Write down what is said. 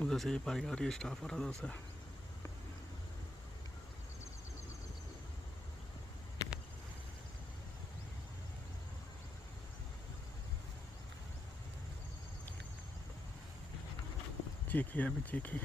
उधर से ये बाइक आ रही है, स्टाफ आ रहा है उधर से। चीखी है अभी, चीखी।